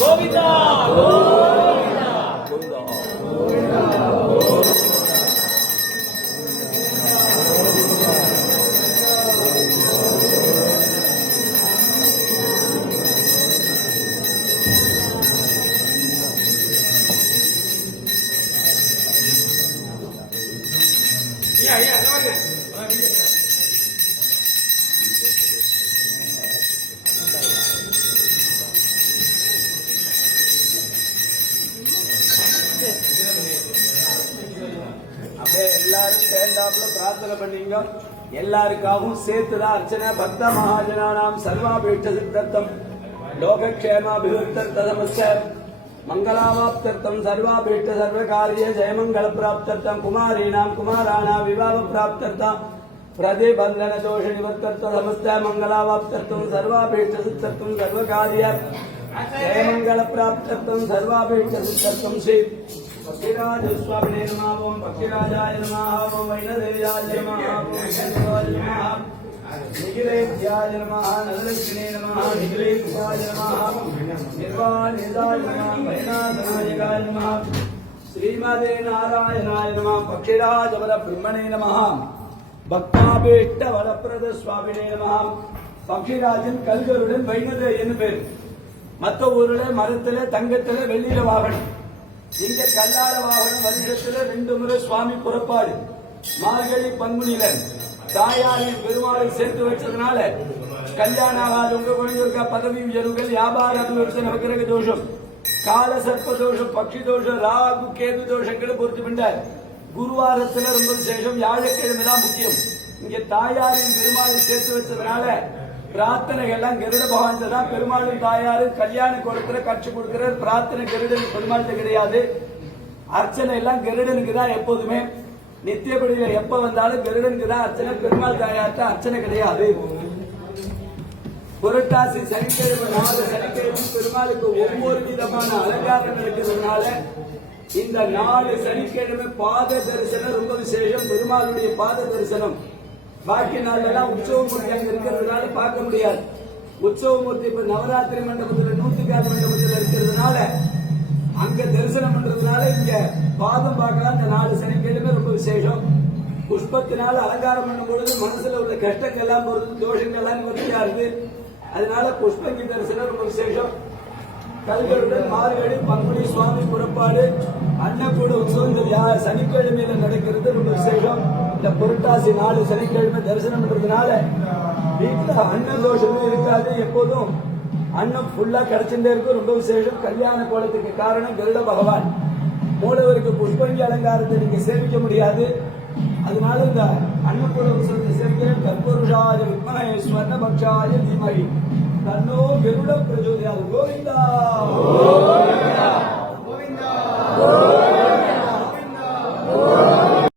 கோவிந்தா எல்லாரும் சேர்ந்தாப்புல பிரார்த்தனை பண்ணீங்க. எல்லாருக்காகவும் சேர்த்துதான் அர்ச்சனை. பக்த மகாஜனானாம் சர்வாபீட்ச சித்தர்த்தம் லோகக்ஷேமாபிவர்த்தர்த்தமஸ்ய மங்களாவாப்தர்த்தம் சர்வாபீட்ச சர்வகாரிய ஜெயமங்கள பிராப்தர்த்தம் குமாரீணாம் குமாராணாம் விவாஹ பிராப்தர்த்தம் பிரதிபந்தன தோஷ நிவர்த்தர்த்த சமஸ்த மங்களாவாப்தர்த்தம் சர்வாபீட்ச சித்தர்த்தம் சர்வகாரிய ஜெயமங்கள பிராப்தர்த்தம் சர்வாபீட்ச சித்தர்த்தம் ஸ்ரீ பக்திராஜ சுவாமினே நமः. ஓம் பக்திராஜாய நமः. ஓம் வைணதேயாய நமः. ஓம் வைணவாய நமः. நிகிலேத்யாய நமः. நலலக்ஷ்மினே நமः. நிகிலேத்யாய நமः. நிர்வாணிதாய நமः. வைணாதநாயகாய நமः. ஸ்ரீமதே நாராயணாய நமः. பக்திராஜ வர பிரம்மணே நமः. பக்தாபீஷ்ட வரப்பிரத சுவாமினே நமः. பக்திராஜன் கல்கருடன் வைணதேயன் பேர். மற்ற ஊர்ல மரத்துல தங்கத்துல வெள்ளியில வாகனம். இங்க கல்லாட வாகனம் வருஷத்துல 2 முறை சுவாமி புறப்பாடு. மார்கழி பங்குனியில தாயாரின் பெருமாளை சேர்த்து வச்சதுனால கல்யாணம் ஆகாது. உங்க குழந்தைங்க பதவி உயர்வுகள் வியாபார அபிவிருத்தி நவகிரக தோஷம் கால சர்ப்ப தோஷம் பக்ஷி தோஷம் ராகு கேது தோஷங்களை பொறுத்து பண்ணார். குருவாரத்துல ரொம்ப விசேஷம். வியாழக்கிழமை தான் முக்கியம். இங்க தாயாரின் பெருமாளை சேர்த்து வச்சதுனால பிரார்த்தனைகள்லாம் கருட பகவான் தான். பெருமாளும் தாயாரும் கல்யாண குளத்துல கட்சி கொடுக்கிறார். பிரார்த்தனை கருடன் பெருமாள்கிட்ட கிடையாது. அர்ச்சனை எல்லாம் கருடனுக்கு தான். எப்போதுமே நித்தியபடியில எப்ப வந்தாலும் கருடனுக்கு தான் அர்ச்சனை. பெருமாள் தாயார்ட்ட அர்ச்சனை கிடையாது. புரட்டாசி சனிக்கிழமை 4 சனிக்கிழமை பெருமாளுக்கு ஒவ்வொரு விதமான அலங்காரம் நடக்கிறதுனால இந்த 4 சனிக்கிழமை பாத தரிசனம் ரொம்ப விசேஷம். பெருமாளுடைய பாத தரிசனம். பாக்கி நாளெல்லாம் உற்சவமூர்த்தி அங்க இருக்கிறதுனால பார்க்க முடியாது. உற்சவமூர்த்தி இப்ப நவராத்திரி மண்டபத்துல 100 மண்டபத்துல இருக்கிறதுனால அங்க தரிசனம் பண்றதுனால இங்க பாதம் பார்க்கலாம். இந்த 4 சனிக்கிழமை ரொம்ப விசேஷம். புஷ்பத்தினால அலங்காரம் பண்ணும் பொழுது மனசுல உள்ள கஷ்டங்கள் எல்லாம் போறது, தோஷங்கள் எல்லாம் நிவர்த்தியா இருக்கு. அதனால புஷ்பங்கி தரிசனம் ரொம்ப விசேஷம். கல்களுடன் மார்கழி பங்குனி சுவாமி புறப்பாடு அன்னக்கூட உற்சவம் சனிக்கிழமையில நடக்கிறது ரொம்ப விசேஷம். இந்த புரட்டாசி 4 சனிக்கிழமை தரிசனம் பண்றதுனால வீட்டுல அன்ன தோஷமும் இருக்காது. எப்போதும் அன்னம் ஃபுல்லா கிடைச்சுட்டே இருக்கும். ரொம்ப விசேஷம். கல்யாண கோலத்துக்கு காரணம் கருட பகவான். மூலவருக்கு புஷ்பங்கி அலங்காரத்தை நீங்க சேவிக்க முடியாது. அதனால இந்த அன்னக்கூட உற்சவத்தை சேவிக்க கற்பூருஷாய வித்மஹே ஸ்வர்ணபக்ஷாய தீமஹி தன்னோ கருட பிரச்சோதயாத். கோவிந்தா.